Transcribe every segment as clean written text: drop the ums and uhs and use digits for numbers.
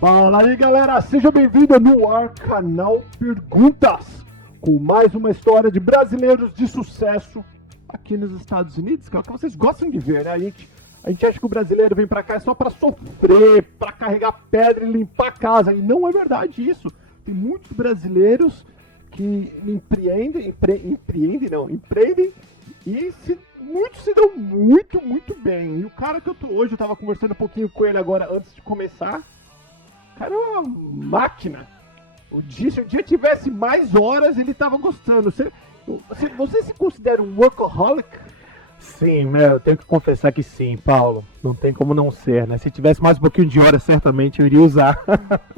Fala aí, galera, seja bem-vindo no ar canal Perguntas, com mais uma história de brasileiros de sucesso aqui nos Estados Unidos, que é o que vocês gostam de ver, né? A gente acha que o brasileiro vem pra cá só pra sofrer, pra carregar pedra e limpar a casa, e não é verdade isso. Tem muitos brasileiros que empreendem e muitos se dão muito bem. E o cara que eu tô hoje, eu tava conversando um pouquinho com ele agora antes de começar. O cara é uma máquina. Se o dia tivesse mais horas, ele tava gostando. Você se considera um workaholic? Sim, eu tenho que confessar que sim, Paulo. Não tem como não ser, né? Se tivesse mais um pouquinho de horas, certamente eu iria usar.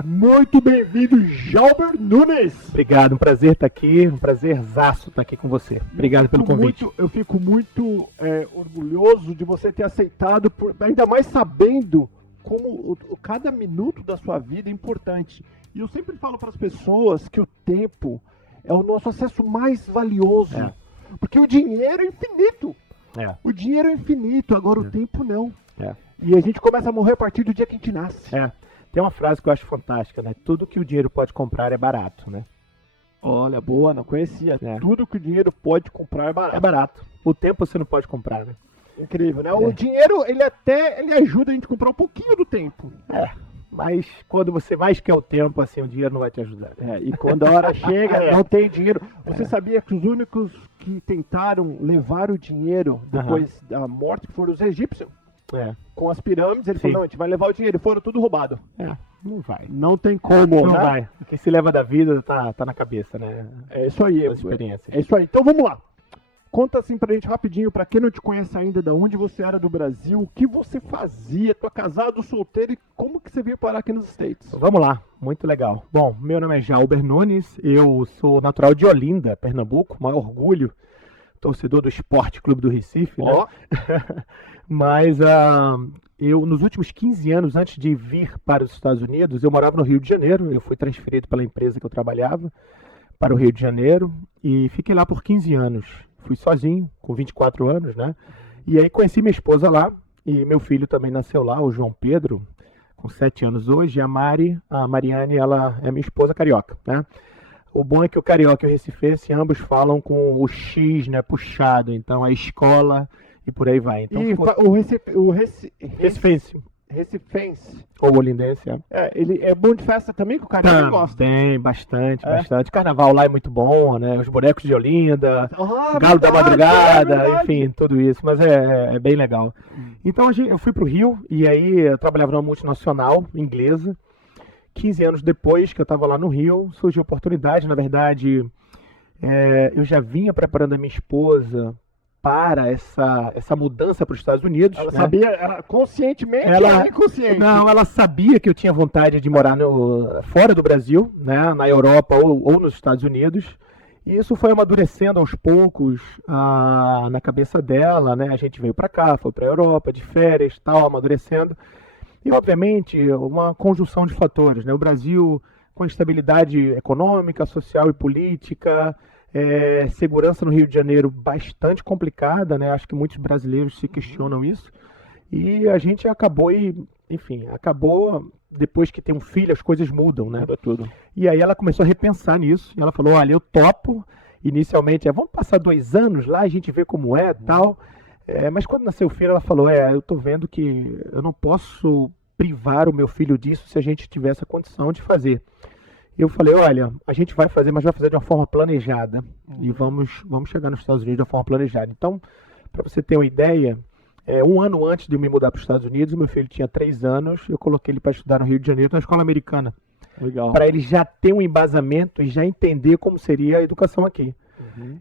Muito bem-vindo, Jalber Nunes! Obrigado, um prazer estar aqui, um prazerzaço estar aqui com você. Obrigado pelo convite. Eu fico muito orgulhoso de você ter aceitado, ainda mais sabendo como cada minuto da sua vida é importante. E eu sempre falo para as pessoas que o tempo é o nosso acesso mais valioso. Porque o dinheiro é infinito. O dinheiro é infinito, agora o tempo não. E a gente começa a morrer a partir do dia que a gente nasce. Tem uma frase que eu acho fantástica, né? Tudo que o dinheiro pode comprar é barato, né? Olha, boa, não conhecia. Tudo que o dinheiro pode comprar é barato. É barato. O tempo você não pode comprar, né? Incrível, né? O dinheiro, ele ajuda a gente a comprar um pouquinho do tempo. Mas quando você mais quer o tempo, assim, o dinheiro não vai te ajudar. E quando a hora chega, não tem dinheiro. Você sabia que os únicos que tentaram levar o dinheiro depois da morte foram os egípcios? Com as pirâmides, ele falou, não, a gente vai levar o dinheiro. Foram tudo roubado. Não vai. Não tem como, Não né? vai. Quem se leva da vida tá na cabeça, né? É isso aí. Experiência. É isso aí. Então vamos lá. Conta assim pra gente rapidinho, pra quem não te conhece ainda, de onde você era do Brasil, o que você fazia, tu é casado, solteiro e como que você veio parar aqui nos States? Vamos lá, muito legal. Bom, meu nome é Jalber Nunes, eu sou natural de Olinda, Pernambuco, maior orgulho, torcedor do Esporte Clube do Recife, né? Mas eu, nos últimos 15 anos, antes de vir para os Estados Unidos, eu morava no Rio de Janeiro, eu fui transferido pela empresa que eu trabalhava para o Rio de Janeiro e fiquei lá por 15 anos. Fui sozinho, com 24 anos, né? E aí conheci minha esposa lá, e meu filho também nasceu lá, o João Pedro, com 7 anos hoje, e a Mariane, ela é minha esposa carioca, né? O bom é que o carioca e o recifense, ambos falam com o X, né, puxado, então a escola e por aí vai. Então, o recifense, ou olindense, ele é bom de festa também, que o carioca gosta? Tem, bastante. Carnaval lá é muito bom, né? Os bonecos de Olinda, Galo da Madrugada, enfim, tudo isso. Mas é bem legal. Então eu fui pro Rio e aí eu trabalhava numa multinacional inglesa. 15 anos depois que eu estava lá no Rio, surgiu a oportunidade. Na verdade, eu já vinha preparando a minha esposa para essa mudança para os Estados Unidos. Ela sabia, conscientemente ou inconsciente? Não, ela sabia que eu tinha vontade de morar fora do Brasil, né, na Europa ou nos Estados Unidos. E isso foi amadurecendo aos poucos na cabeça dela, né? A gente veio para cá, foi para a Europa de férias, tal, amadurecendo. E, obviamente, uma conjunção de fatores, né? O Brasil com estabilidade econômica, social e política, segurança no Rio de Janeiro bastante complicada, né? Acho que muitos brasileiros se questionam isso. E a gente acabou, depois que tem um filho, as coisas mudam, né? Muda tudo. E aí ela começou a repensar nisso. E ela falou, olha, eu topo, inicialmente, vamos passar 2 anos lá, a gente vê como é e tal. Mas quando nasceu o filho, ela falou, eu tô vendo que eu não posso privar o meu filho disso se a gente tiver essa condição de fazer. Eu falei, olha, a gente vai fazer, mas vai fazer de uma forma planejada. E vamos chegar nos Estados Unidos de uma forma planejada. Então, para você ter uma ideia, 1 ano antes de eu me mudar para os Estados Unidos, meu filho tinha 3 anos, eu coloquei ele para estudar no Rio de Janeiro, na escola americana. Legal. Para ele já ter um embasamento e já entender como seria a educação aqui.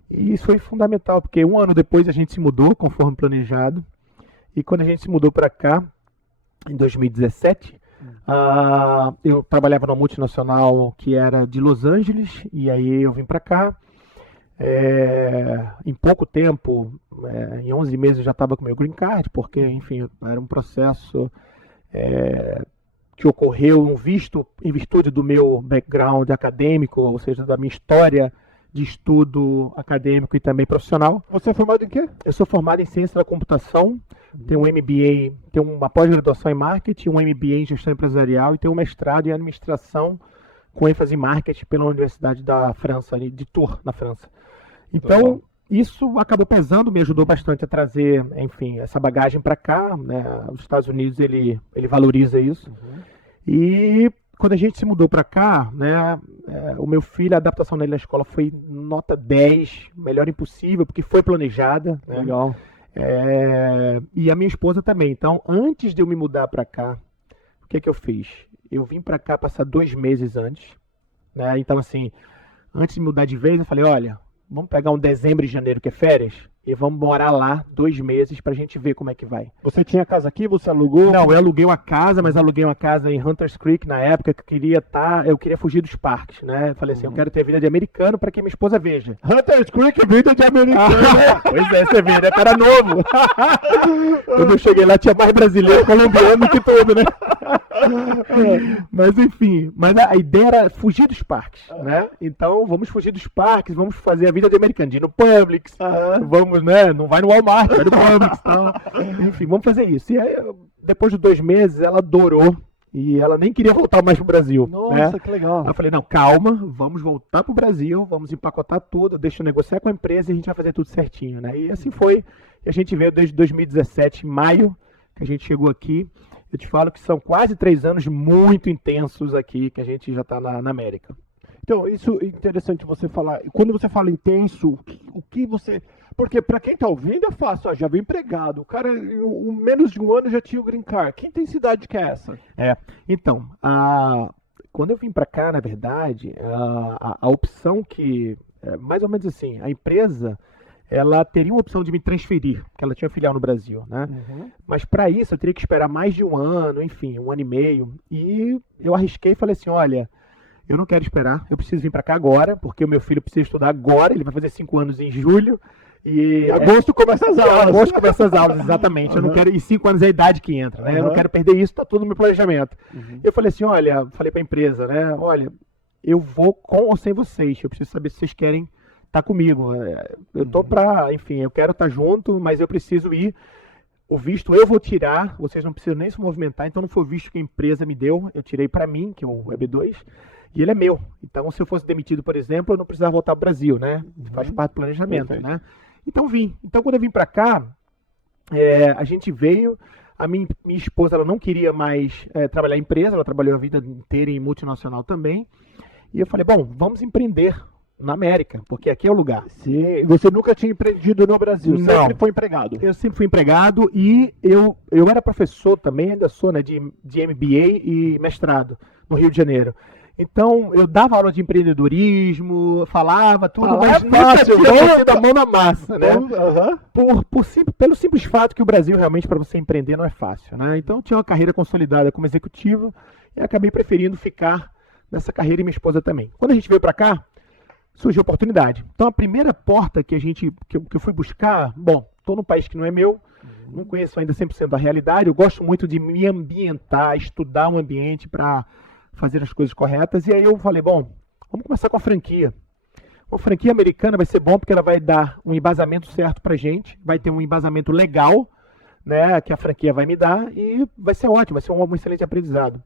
E isso foi fundamental, porque 1 ano depois a gente se mudou, conforme planejado. E quando a gente se mudou para cá, em 2017... eu trabalhava numa multinacional que era de Los Angeles, e aí eu vim para cá. Em pouco tempo, em 11 meses eu já estava com meu green card, porque, enfim, era um processo que ocorreu em virtude do meu background acadêmico, ou seja, da minha história de estudo acadêmico e também profissional. Você é formado em quê? Eu sou formado em ciência da computação, tenho um MBA, tenho uma pós-graduação em marketing, um MBA em gestão empresarial e tenho um mestrado em administração com ênfase em marketing pela Universidade da França, de Tours, na França. Então, isso acabou pesando, me ajudou bastante a trazer, enfim, essa bagagem para cá, né? Os Estados Unidos, ele valoriza isso. E quando a gente se mudou para cá, né, o meu filho, a adaptação dele na escola foi nota 10, melhor impossível, porque foi planejada. Né? Legal. E a minha esposa também. Então, antes de eu me mudar para cá, o que eu fiz? Eu vim para cá passar 2 meses antes. Né? Então, assim, antes de mudar de vez, eu falei, olha, vamos pegar um dezembro e janeiro que é férias e vamos morar lá 2 meses pra gente ver como é que vai. Você tinha casa aqui? Você alugou? Não, eu aluguei uma casa, mas aluguei uma casa em Hunters Creek na época que eu queria fugir dos parques, né? Eu falei assim, eu quero ter vida de americano pra que minha esposa veja. Hunters Creek, vida de americano. Pois é, você vê, né? Cara novo. Quando eu cheguei lá tinha mais brasileiro colombiano que tudo, né? Mas enfim, a ideia era fugir dos parques, né? Então vamos fugir dos parques, vamos fazer a vida de americano, de ir no Publix, vamos, né? Não vai no Walmart, vai no Publix, então, enfim, vamos fazer isso. E aí, depois de 2 meses, ela adorou e ela nem queria voltar mais pro Brasil. Nossa, né? que legal. Eu falei, não, calma, vamos voltar pro Brasil, vamos empacotar tudo, deixa eu negociar com a empresa e a gente vai fazer tudo certinho, né? E assim foi, e a gente veio desde 2017, em maio, que a gente chegou aqui. Eu te falo que são quase 3 anos muito intensos aqui, que a gente já está na América. Então, isso é interessante você falar. Quando você fala intenso, o que você... Porque para quem está ouvindo é fácil, ó, já veio empregado. O cara, em menos de 1 ano, já tinha o green card. Que intensidade que é essa? Então, quando eu vim para cá, na verdade, a opção que... mais ou menos assim, a empresa... ela teria uma opção de me transferir, porque ela tinha filial no Brasil, né? Mas para isso eu teria que esperar mais de 1 ano, enfim, 1 ano e meio. E eu arrisquei e falei assim, olha, eu não quero esperar, eu preciso vir para cá agora, porque o meu filho precisa estudar agora, ele vai fazer 5 anos em julho. E agosto começa as aulas. Agosto começa as aulas, exatamente. Eu não quero, e 5 anos é a idade que entra, né? Eu não quero perder isso, tá tudo no meu planejamento. Eu falei assim, olha, falei para a empresa, né? Olha, eu vou com ou sem vocês, eu preciso saber se vocês querem tá comigo. Eu tô enfim, eu quero estar junto, mas eu preciso ir. O visto eu vou tirar, vocês não precisam nem se movimentar, então não foi o visto que a empresa me deu, eu tirei para mim, que é o EB2, e ele é meu. Então, se eu fosse demitido, por exemplo, eu não precisava voltar pro Brasil, né? Faz parte do planejamento, né? Então, vim. Então, quando eu vim para cá, a gente veio, a minha esposa, ela não queria mais trabalhar em empresa, ela trabalhou a vida inteira em multinacional também, e eu falei, bom, vamos empreender na América, porque aqui é o lugar. Sim, você nunca tinha empreendido no Brasil, não. Sempre foi empregado. Eu sempre fui empregado e eu era professor também, ainda sou, né, de MBA e mestrado no Rio de Janeiro. Então, eu dava aula de empreendedorismo, falava tudo, mas nunca tinha metido a mão na massa, né? Pelo simples fato que o Brasil, realmente, para você empreender, não é fácil, né? Então, eu tinha uma carreira consolidada como executivo e acabei preferindo ficar nessa carreira e minha esposa também. Quando a gente veio para cá, surgiu a oportunidade. Então, a primeira porta que eu fui buscar, bom, estou num país que não é meu, não conheço ainda 100% da realidade, eu gosto muito de me ambientar, estudar o ambiente para fazer as coisas corretas, e aí eu falei, bom, vamos começar com a franquia. Uma franquia americana vai ser bom porque ela vai dar um embasamento certo para a gente, vai ter um embasamento legal, né, que a franquia vai me dar, e vai ser ótimo, vai ser um excelente aprendizado.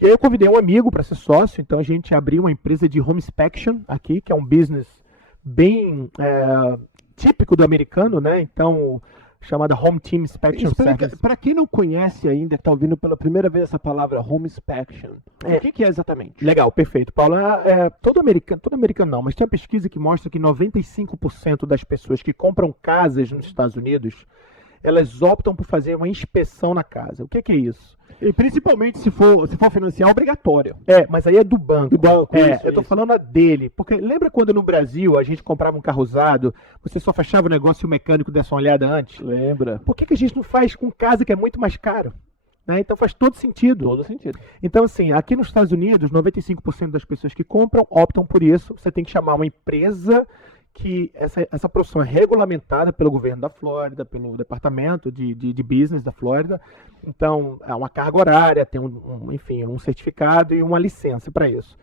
E aí eu convidei um amigo para ser sócio, então a gente abriu uma empresa de home inspection aqui, que é um business bem típico do americano, né? Então, chamada Home Team Inspection Service. Para quem não conhece ainda, que está ouvindo pela primeira vez essa palavra home inspection, o que é exatamente? Legal, perfeito. Paula, todo americano não, mas tem uma pesquisa que mostra que 95% das pessoas que compram casas nos Estados Unidos, elas optam por fazer uma inspeção na casa. O que é isso? E principalmente se for financiar, é obrigatório. Mas aí é do banco. Do banco, eu tô falando a dele. Porque lembra quando no Brasil a gente comprava um carro usado, você só fechava o negócio e o mecânico desse uma olhada antes? Lembra. Por que a gente não faz com casa que é muito mais caro? Né? Então faz todo sentido. Todo sentido. Então, assim, aqui nos Estados Unidos, 95% das pessoas que compram optam por isso. Você tem que chamar uma empresa que essa profissão é regulamentada pelo governo da Flórida, pelo departamento de business da Flórida. Então, é uma carga horária, tem enfim, um certificado e uma licença para isso.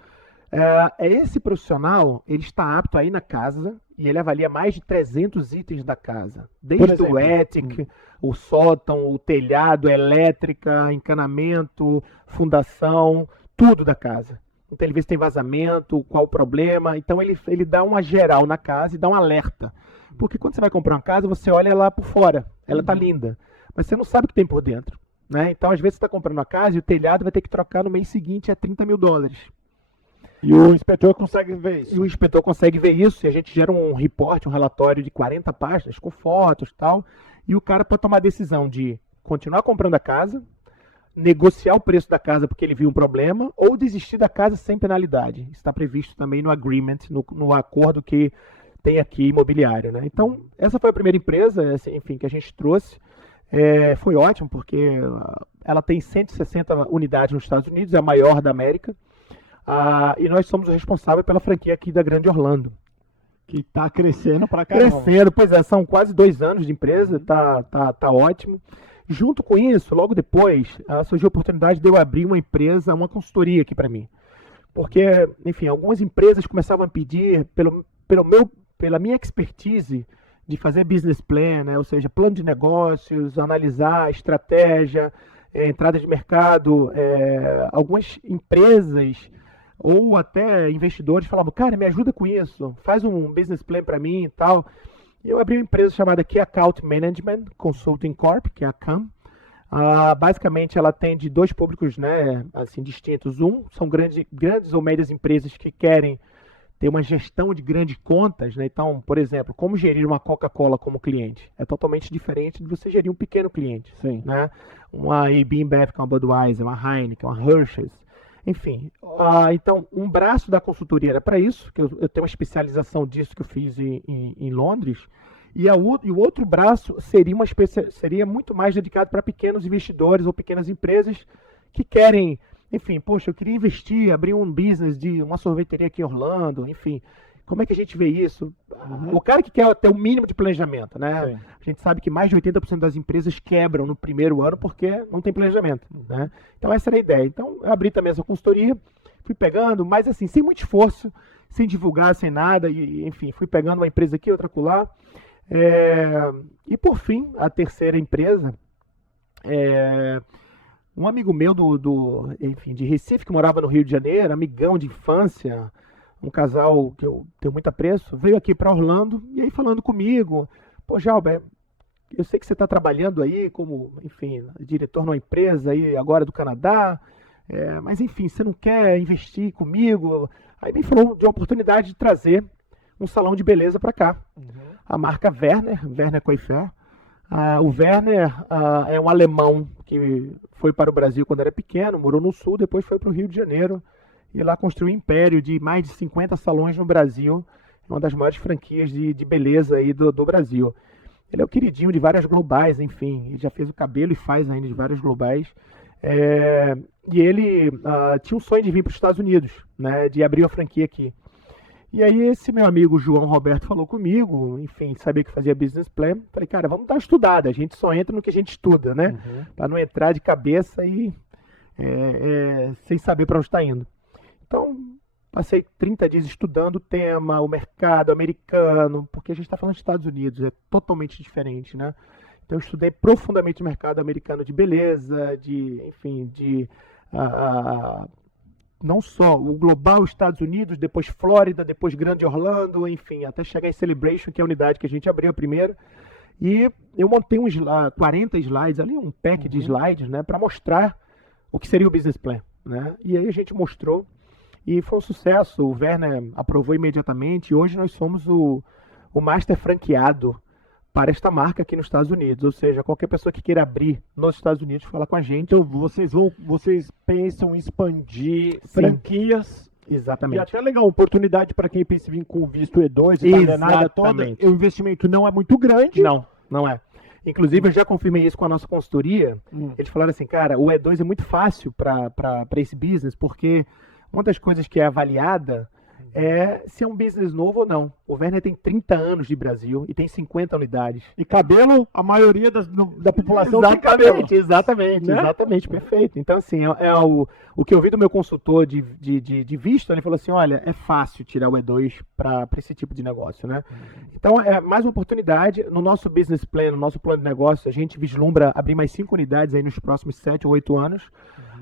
Esse profissional, ele está apto a ir na casa e ele avalia mais de 300 itens da casa. Desde o ETIC, o sótão, o telhado, elétrica, encanamento, fundação, tudo da casa. Então ele vê se tem vazamento, qual o problema. Então ele dá uma geral na casa e dá um alerta. Porque quando você vai comprar uma casa, você olha ela por fora, ela está linda, mas você não sabe o que tem por dentro. Né? Então às vezes você está comprando uma casa e o telhado vai ter que trocar no mês seguinte a $30 mil. E o inspetor consegue ver isso. E o inspetor consegue ver isso, e a gente gera um reporte, um relatório de 40 páginas, com fotos e tal, e o cara pode tomar a decisão de continuar comprando a casa, negociar o preço da casa porque ele viu um problema, ou desistir da casa sem penalidade. Isso está previsto também no agreement, no acordo que tem aqui imobiliário. Né? Então, essa foi a primeira empresa, enfim, que a gente trouxe. Foi ótimo, porque ela tem 160 unidades nos Estados Unidos, é a maior da América. E nós somos o responsável pela franquia aqui da Grande Orlando. Que está crescendo pra caramba. Crescendo, pois é, são quase 2 anos de empresa, tá ótimo. Junto com isso, logo depois, surgiu a oportunidade de eu abrir uma empresa, uma consultoria aqui para mim. Porque, enfim, algumas empresas começavam a pedir, pela minha expertise de fazer business plan, né? Ou seja, plano de negócios, analisar estratégia, entrada de mercado, algumas empresas ou até investidores falavam, cara, me ajuda com isso, faz um business plan para mim e tal. E eu abri uma empresa chamada Key Account Management Consulting Corp, que é a CAM. Basicamente, ela atende 2 públicos, né, assim, distintos. São grandes ou médias empresas que querem ter uma gestão de grandes contas, né? Então, por exemplo, como gerir uma Coca-Cola como cliente? É totalmente diferente de você gerir um pequeno cliente. Sim. Né? Uma AB InBev, uma Budweiser, uma Heineken, uma Hershey's. Enfim, então, um braço da consultoria era para isso, que eu tenho uma especialização disso que eu fiz em Londres, e o outro braço seria muito mais dedicado para pequenos investidores ou pequenas empresas que querem, enfim, poxa, eu queria investir, abrir um business de uma sorveteria aqui em Orlando, enfim, como é que a gente vê isso? O cara que quer ter o mínimo de planejamento, né? Sim. A gente sabe que mais de 80% das empresas quebram no primeiro ano porque não tem planejamento, né? Então essa era a ideia. Então eu abri também essa consultoria, fui pegando, mas assim, sem muito esforço, sem divulgar, sem nada, e enfim, fui pegando uma empresa aqui, outra acolá. E por fim, a terceira empresa, um amigo meu enfim, de Recife, que morava no Rio de Janeiro, amigão de infância, um casal que eu tenho muito apreço, veio aqui para Orlando e aí falando comigo, pô, Jalber, eu sei que você está trabalhando aí como, enfim, diretor numa empresa aí agora do Canadá, mas enfim, você não quer investir comigo? Aí me falou de uma oportunidade de trazer um salão de beleza para cá. A marca Werner Coiffeur. O Werner é um alemão que foi para o Brasil quando era pequeno, morou no Sul, depois foi para o Rio de Janeiro, e lá construiu um império de mais de 50 salões no Brasil, uma das maiores franquias de beleza aí do Brasil. Ele é o queridinho de várias globais, enfim, ele já fez o cabelo e faz ainda de várias globais. E ele tinha um sonho de vir para os Estados Unidos, né, de abrir uma franquia aqui. E aí esse meu amigo João Roberto falou comigo, enfim, sabia que fazia business plan. Falei, cara, vamos dar uma estudada, a gente só entra no que a gente estuda, né? Para não entrar de cabeça e sem saber para onde está indo. Então, passei 30 dias estudando o tema, o mercado americano, porque a gente está falando dos Estados Unidos, é totalmente diferente, né? Então, eu estudei profundamente o mercado americano de beleza, não só o global Estados Unidos, depois Flórida, depois Grande Orlando, enfim, até chegar em Celebration, que é a unidade que a gente abriu a primeira. E eu montei 40 slides ali, um pack de slides, né, para mostrar o que seria o business plan, né? E aí a gente mostrou e foi um sucesso. O Werner aprovou imediatamente e hoje nós somos o master franqueado para esta marca aqui nos Estados Unidos. Ou seja, qualquer pessoa que queira abrir nos Estados Unidos, fala com a gente. Então vocês pensam em expandir franquias. Exatamente. E até legal, oportunidade para quem pensa em vir com visto E2 e tal, nada toda. O investimento não é muito grande. Não é. Inclusive, eu já confirmei isso com a nossa consultoria. Eles falaram assim, cara, o E2 é muito fácil para esse business, porque uma das coisas que é avaliada se é um business novo ou não. O Werner tem 30 anos de Brasil e tem 50 unidades. E cabelo, a maioria da população tem cabelo. Exatamente, perfeito. Então, assim, o que eu vi do meu consultor de visto, ele falou assim, olha, é fácil tirar o E2 para esse tipo de negócio, né? Então, é mais uma oportunidade. No nosso business plan, no nosso plano de negócio, a gente vislumbra abrir mais 5 unidades aí nos próximos 7 ou 8 anos.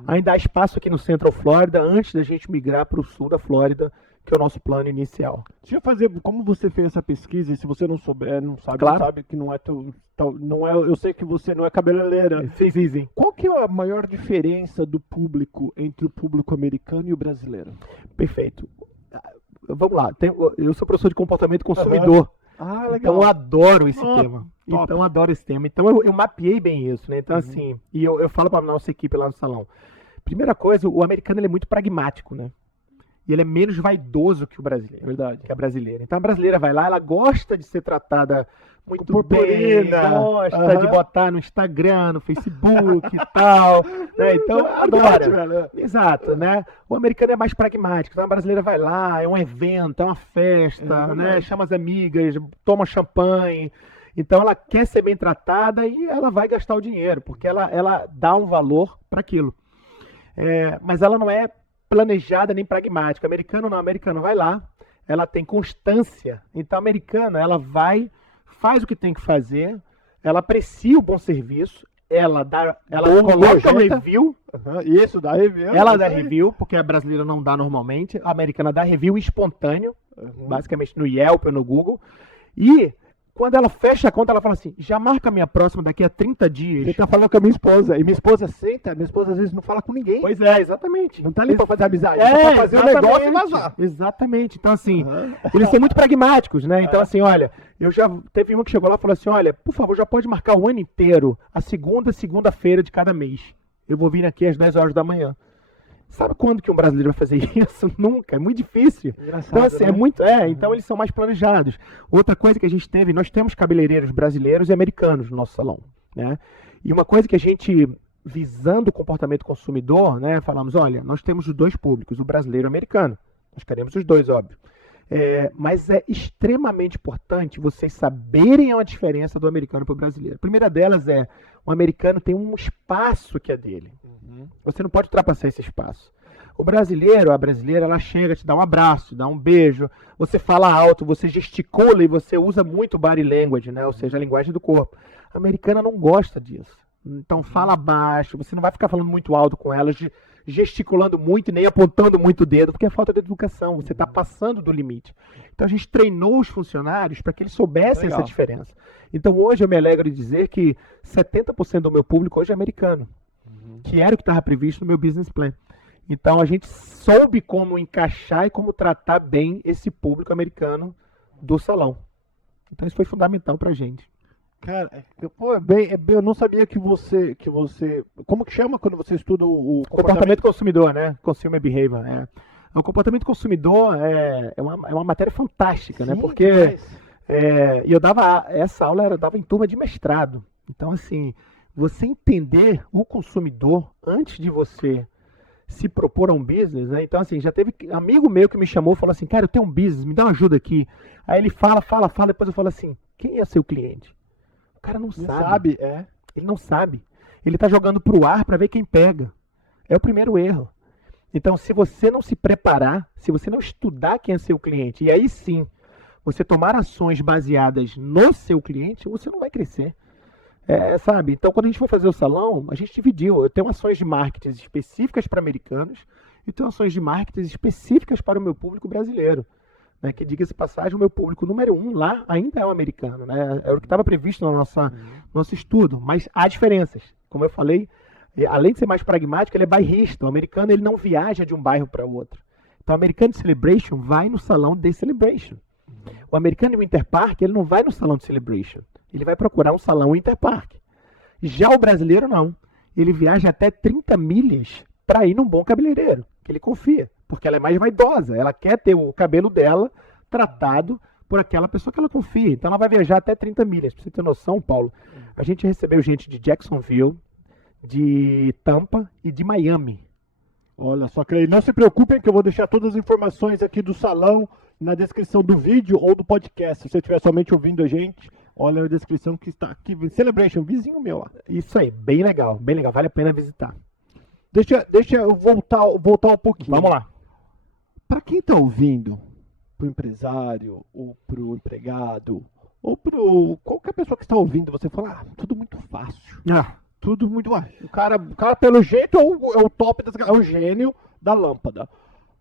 Ainda há espaço aqui no Central Florida, antes da gente migrar para o sul da Flórida, que é o nosso plano inicial. Deixa eu fazer, como você fez essa pesquisa, e se você não souber, não sabe, Claro. não sabe que não é não é, eu sei que você não é cabeleireira. Sim. Qual que é a maior diferença do público entre o público americano e o brasileiro? Perfeito. Vamos lá, eu sou professor de comportamento consumidor. Ah, legal. Então eu adoro esse Top. tema. Então eu adoro esse tema. Então eu mapeei bem isso, né? Então assim, e eu falo para a nossa equipe lá no salão. Primeira coisa, o americano ele é muito pragmático, né? E ele é menos vaidoso que o brasileiro. Verdade. Que a brasileira. Então a brasileira vai lá, ela gosta de ser tratada muito bem, purpurina. gosta de botar no Instagram, no Facebook e tal. Né? Então adora. Exato, né? O americano é mais pragmático. Então a brasileira vai lá, é um evento, é uma festa, né? Chama as amigas, toma champanhe. Então ela quer ser bem tratada e ela vai gastar o dinheiro, porque ela dá um valor para aquilo. Mas ela não é planejada nem pragmática. Americano não, americano vai lá, ela tem constância. Então a americana, ela vai, faz o que tem que fazer, ela aprecia o bom serviço, ela coloca o review. Isso, dá review. Ela dá review, porque a brasileira não dá normalmente, a americana dá review espontâneo, basicamente no Yelp ou no Google. E quando ela fecha a conta, ela fala assim, já marca a minha próxima daqui a 30 dias. Você tá falando com a minha esposa, e minha esposa minha esposa às vezes não fala com ninguém. Pois é, exatamente. Não tá ali pra fazer amizade, é pra fazer o negócio e vazar. Exatamente. Então, assim, eles são muito pragmáticos, né? Então, assim, olha, teve uma que chegou lá e falou assim, olha, por favor, já pode marcar o ano inteiro, a segunda-feira de cada mês. Eu vou vir aqui às 10 horas da manhã. Sabe quando que um brasileiro vai fazer isso? Nunca, é muito difícil. Então, assim, né? Então eles são mais planejados. Outra coisa que a gente teve, nós temos cabeleireiros brasileiros e americanos no nosso salão, né? E uma coisa que a gente, visando o comportamento consumidor, né, falamos, olha, nós temos os dois públicos, o brasileiro e o americano. Nós queremos os dois, óbvio. Mas é extremamente importante vocês saberem a diferença do americano para o brasileiro. A primeira delas o americano tem um espaço que é dele. Você não pode ultrapassar esse espaço. O brasileiro, a brasileira, ela chega, te dá um abraço, te dá um beijo, você fala alto, você gesticula e você usa muito body language, né? Ou seja, a linguagem do corpo. A americana não gosta disso. Então fala baixo, você não vai ficar falando muito alto com elas, gesticulando muito e nem apontando muito o dedo, porque é falta de educação, você está passando do limite. Então a gente treinou os funcionários para que eles soubessem essa diferença. Então hoje eu me alegro de dizer que 70% do meu público hoje é americano, que era o que estava previsto no meu business plan. Então a gente soube como encaixar e como tratar bem esse público americano do salão. Então isso foi fundamental para a gente. Cara, eu não sabia que você... Como que chama quando você estuda o comportamento consumidor, né? Consumer behavior, né? O comportamento consumidor é uma matéria fantástica, né? Porque eu dava essa aula, eu dava em turma de mestrado. Então, assim, você entender o consumidor antes de você se propor a um business, né? Então, assim, já teve amigo meu que me chamou e falou assim, cara, eu tenho um business, me dá uma ajuda aqui. Aí ele fala, depois eu falo assim, quem é seu cliente? O cara não sabe. Ele não sabe. Ele está jogando para o ar para ver quem pega. É o primeiro erro. Então, se você não se preparar, se você não estudar quem é seu cliente, e aí sim, você tomar ações baseadas no seu cliente, você não vai crescer. Sabe? Então, quando a gente foi fazer o salão, a gente dividiu. Eu tenho ações de marketing específicas para americanos e tenho ações de marketing específicas para o meu público brasileiro. Né, que, diga-se de passagem, o meu público número 1 lá ainda é o americano, né? É o que estava previsto no nosso estudo, mas há diferenças. Como eu falei, além de ser mais pragmático, ele é bairrista. O americano ele não viaja de um bairro para outro. Então, o americano de Celebration vai no salão de Celebration. O americano de Interpark, ele não vai no salão de Celebration. Ele vai procurar um salão Interpark. Já o brasileiro, não. Ele viaja até 30 milhas para ir num bom cabeleireiro, que ele confia. Porque ela é mais vaidosa, ela quer ter o cabelo dela tratado por aquela pessoa que ela confia. Então ela vai viajar até 30 milhas. Pra você ter noção, Paulo, a gente recebeu gente de Jacksonville, de Tampa e de Miami. Olha só, Clay, não se preocupem que eu vou deixar todas as informações aqui do salão na descrição do vídeo ou do podcast. Se você estiver somente ouvindo a gente, olha a descrição que está aqui. Celebration, vizinho meu lá. Isso aí, bem legal, vale a pena visitar. Deixa eu voltar um pouquinho. Vamos lá. Para quem está ouvindo, para o empresário, ou para o empregado, ou para qualquer pessoa que está ouvindo, você fala, tudo muito fácil. Tudo muito fácil. O cara pelo jeito, é o top, é o gênio da lâmpada.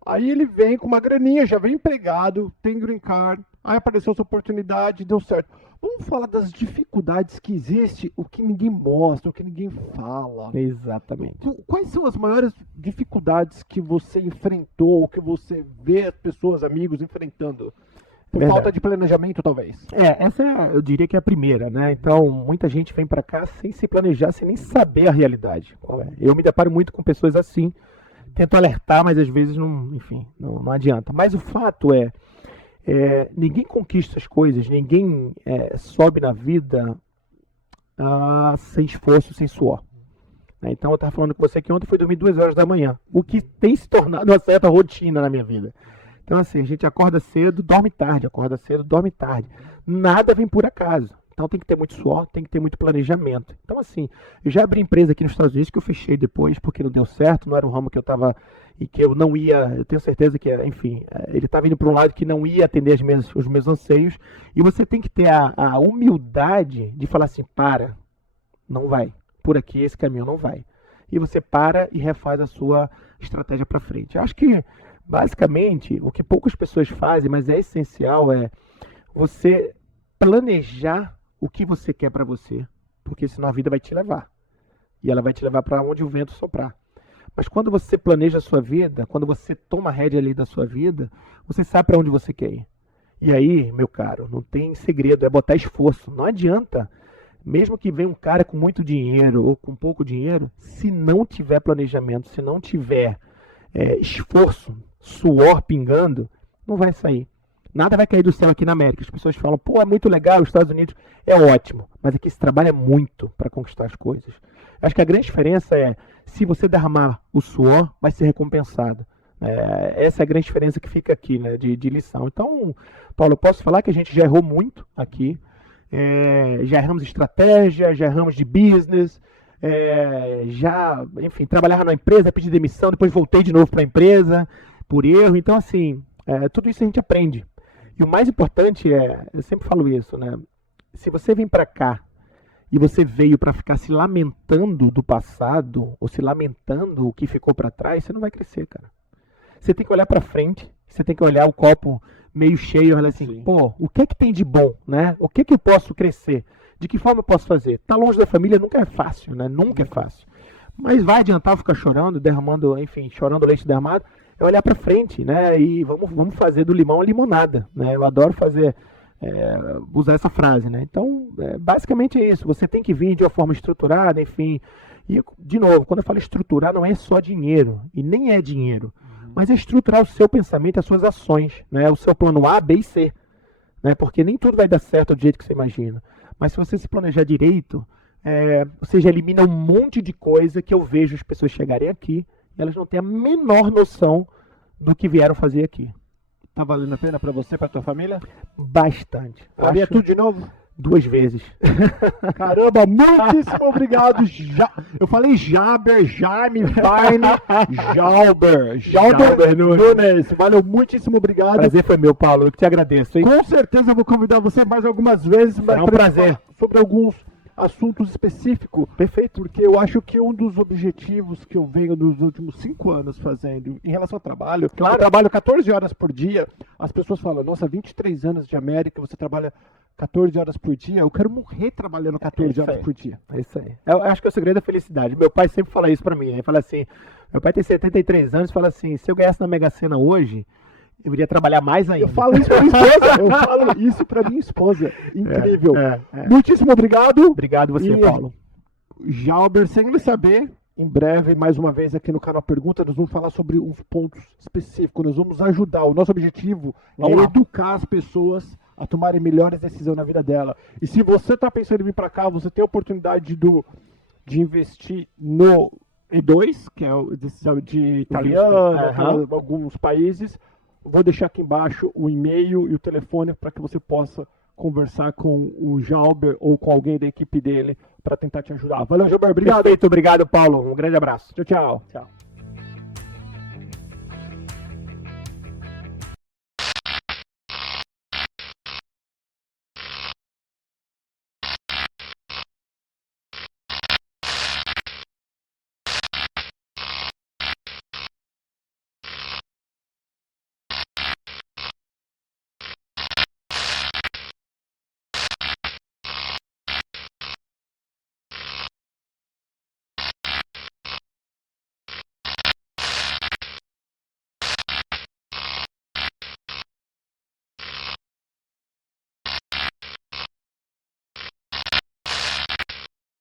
Aí ele vem com uma graninha, já vem empregado, tem green card, aí apareceu essa oportunidade, deu certo. Vamos falar das dificuldades que existem, o que ninguém mostra, o que ninguém fala. Exatamente. Quais são as maiores dificuldades que você enfrentou, que você vê as pessoas, amigos, enfrentando? Por falta de planejamento, talvez. Essa eu diria que é a primeira, né? Então, muita gente vem para cá sem se planejar, sem nem saber a realidade. Eu me deparo muito com pessoas assim, tento alertar, mas às vezes não adianta. Mas o fato é, ninguém conquista as coisas, ninguém sobe na vida sem esforço, sem suor. Então eu estava falando com você que ontem foi dormir 2 horas da manhã, o que tem se tornado uma certa rotina na minha vida. Então assim, a gente acorda cedo, dorme tarde, acorda cedo, dorme tarde. Nada vem por acaso. Então tem que ter muito suor, tem que ter muito planejamento. Então assim, eu já abri empresa aqui nos Estados Unidos que eu fechei depois porque não deu certo, não era um ramo que eu estava e que eu não ia, eu tenho certeza que, enfim, ele estava indo para um lado que não ia atender os meus anseios. E você tem que ter a humildade de falar assim, não vai, por aqui esse caminho não vai. E você para e refaz a sua estratégia para frente. Eu acho que basicamente, o que poucas pessoas fazem, mas é essencial, é você planejar o que você quer para você, porque senão a vida vai te levar. E ela vai te levar para onde o vento soprar. Mas quando você planeja a sua vida, quando você toma a rédea ali da sua vida, você sabe para onde você quer ir. E aí, meu caro, não tem segredo, é botar esforço. Não adianta, mesmo que venha um cara com muito dinheiro ou com pouco dinheiro, se não tiver planejamento, se não tiver esforço, suor pingando, não vai sair. Nada vai cair do céu aqui na América. As pessoas falam, é muito legal, os Estados Unidos é ótimo, mas aqui se trabalha muito para conquistar as coisas. Acho que a grande diferença é, se você derramar o suor, vai ser recompensado. Essa é a grande diferença que fica aqui, né, de lição. Então, Paulo, eu posso falar que a gente já errou muito aqui, já erramos estratégia, já erramos de business, enfim, trabalhava na empresa, pedi demissão, depois voltei de novo para a empresa por erro. Então, assim, tudo isso a gente aprende. E o mais importante eu sempre falo isso, né? Se você vem para cá e você veio para ficar se lamentando do passado, ou se lamentando o que ficou para trás, você não vai crescer, cara. Você tem que olhar para frente, você tem que olhar o copo meio cheio e olhar assim, o que é que tem de bom, né? O que é que eu posso crescer? De que forma eu posso fazer? Tá longe da família nunca é fácil, né? Nunca é fácil. Mas vai adiantar ficar chorando, derramando, enfim, chorando leite derramado, é olhar para frente, né? E vamos fazer do limão a limonada, né? Eu adoro fazer, usar essa frase, né? Então, basicamente é isso. Você tem que vir de uma forma estruturada, enfim. E, de novo, quando eu falo estruturar, não é só dinheiro, e nem é dinheiro, mas é estruturar o seu pensamento, as suas ações, né? O seu plano A, B e C, né? Porque nem tudo vai dar certo do jeito que você imagina. Mas se você se planejar direito, você já elimina um monte de coisa que eu vejo as pessoas chegarem aqui e elas não têm a menor noção do que vieram fazer aqui. Tá valendo a pena para você, para tua família? Bastante. Faria tudo de novo? 2 vezes. Caramba, muitíssimo obrigado. Eu falei Jaber, Jaime, Vine, Jalber Nunes. Valeu, muitíssimo obrigado. Prazer foi meu, Paulo. Eu que te agradeço, hein? Com certeza eu vou convidar você mais algumas vezes. É um prazer. Sobre alguns assuntos específicos. Perfeito. Porque eu acho que um dos objetivos que eu venho nos últimos 5 anos fazendo em relação ao trabalho, eu trabalho 14 horas por dia, as pessoas falam, nossa, 23 anos de América, você trabalha 14 horas por dia, eu quero morrer trabalhando 14 horas por dia. É isso aí. Eu acho que é o segredo da felicidade. Meu pai sempre fala isso pra mim, né? Ele fala assim, meu pai tem 73 anos, fala assim, se eu ganhasse na Mega Sena hoje, eu iria trabalhar mais ainda. Eu falo isso pra minha esposa. Eu falo isso pra minha esposa. Incrível. Muitíssimo obrigado. Obrigado você, Paulo. Jalber, sem ele saber, em breve, mais uma vez aqui no canal Pergunta, nós vamos falar sobre uns pontos específicos. Nós vamos ajudar. O nosso objetivo é educar as pessoas a tomarem melhores decisões na vida dela. E se você está pensando em vir para cá, você tem a oportunidade de investir no E2, que é o de italiano, alguns países. Vou deixar aqui embaixo o e-mail e o telefone para que você possa conversar com o Jalber ou com alguém da equipe dele para tentar te ajudar. Valeu, Jalber. Obrigado. Perfeito, obrigado, Paulo. Um grande abraço. Tchau, tchau. Tchau.